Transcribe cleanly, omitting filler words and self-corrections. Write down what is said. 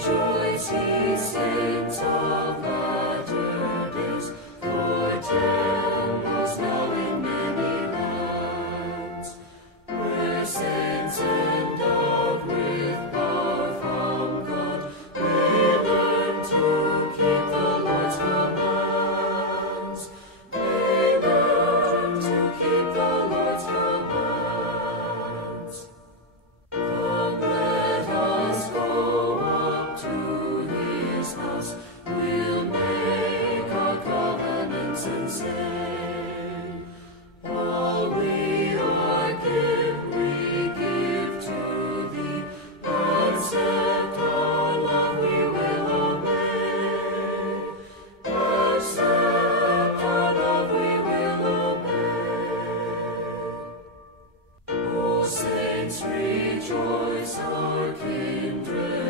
Rejoice, ye saints of latter days, for temples now in many lands, where saints endowed with power from God may learn to keep the Lord's commands. May learn to keep the Lord's commands. Come, let us go up to His house. We'll make our covenants and say, all we are we give to Thee. Accept our love, we will obey. Accept our love, we will obey. O saints, rejoice, our kindred.